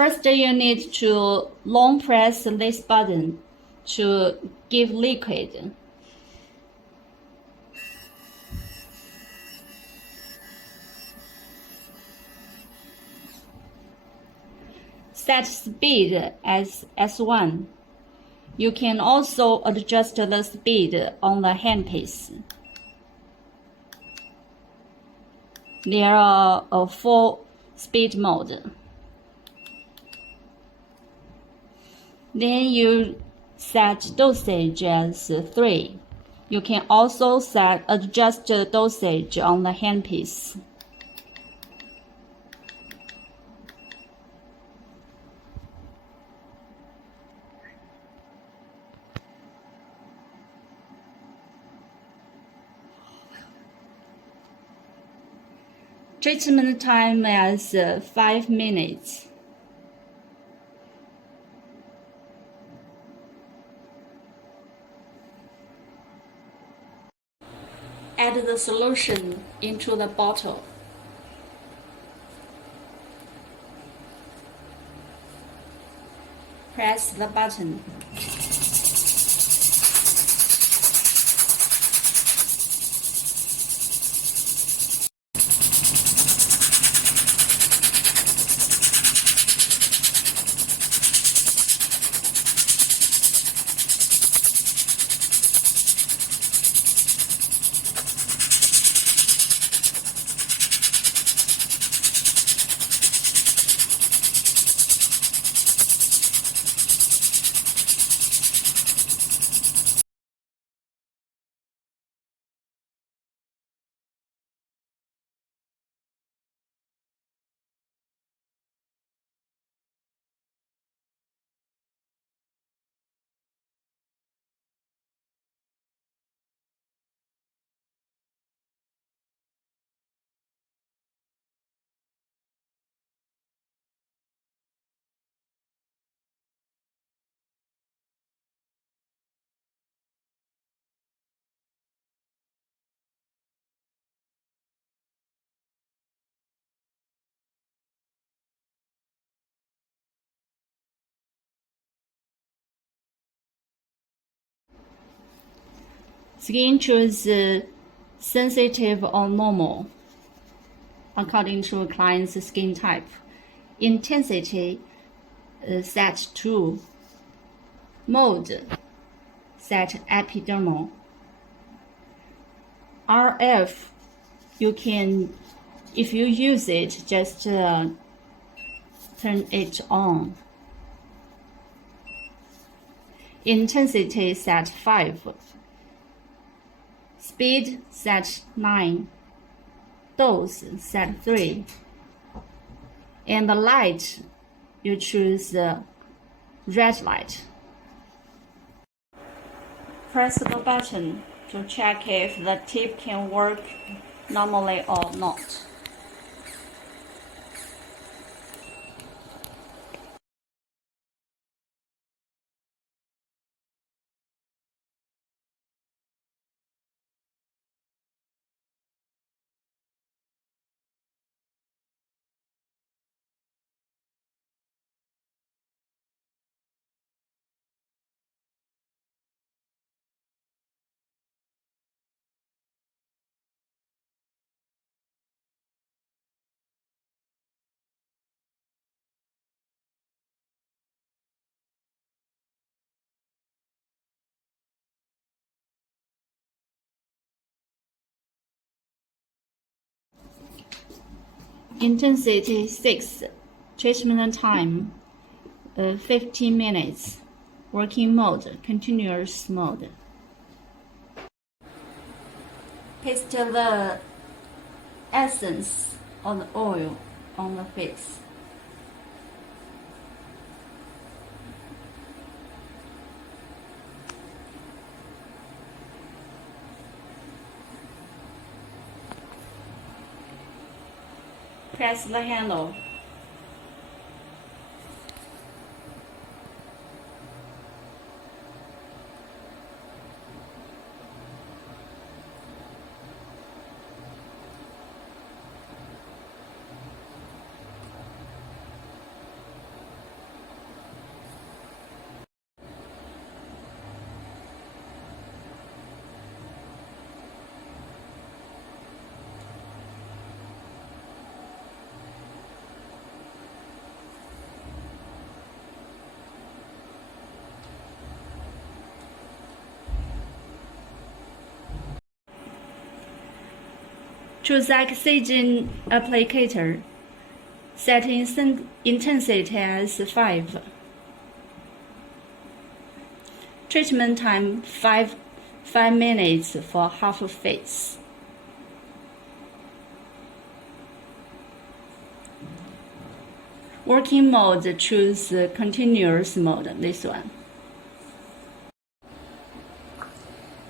First, you need to long press this button to give liquid. Set speed as S1. You can also adjust the speed on the handpiece. There are 4 speed modes. Then you set dosage as 3. You can also adjust the dosage on the handpiece. Treatment time is 5 minutes. Add the solution into the bottle. Press the button. Skin choose sensitive or normal according to client's skin type. Intensity set 2. Mode set epidermal. RF, you can, if you use it, just turn it on. Intensity set 5. Speed set 9. Dose set 3. And the light, you choose red light. Press the button to check if the tip can work normally or not. Intensity 6. Treatment time 15 minutes. Working mode, continuous mode. Paste the essence of the oil on the face. Press the handle. Choose oxygen applicator. Set intensity as 5. Treatment time 5 minutes for half face. Working mode, choose continuous mode, this one.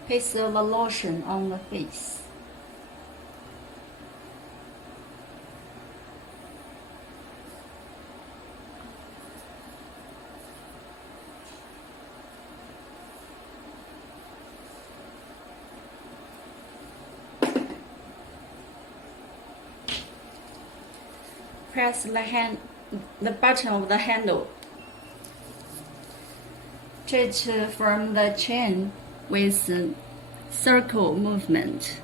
Place the lotion on the face. Press the button of the handle. Treat from the chin with circle movement.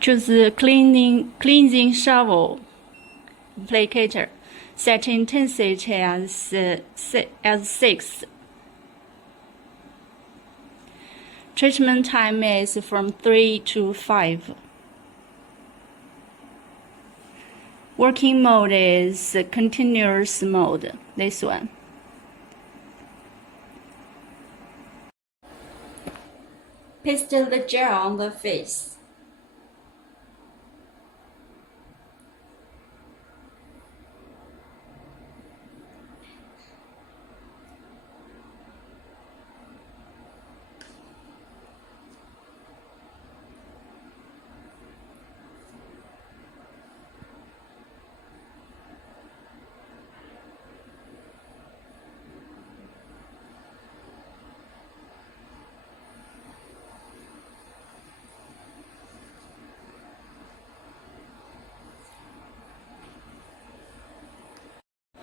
Choose the cleansing shower applicator. Set intensity as 6. Treatment time is from 3 to 5. Working mode is continuous mode, this one. Paste the gel on the face.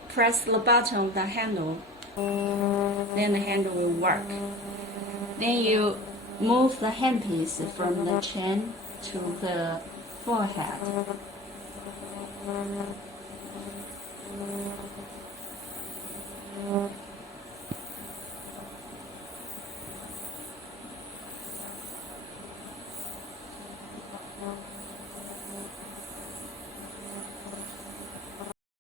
Press the button of the handle, then the handle will work. Then you move the handpiece from the chin to the forehead.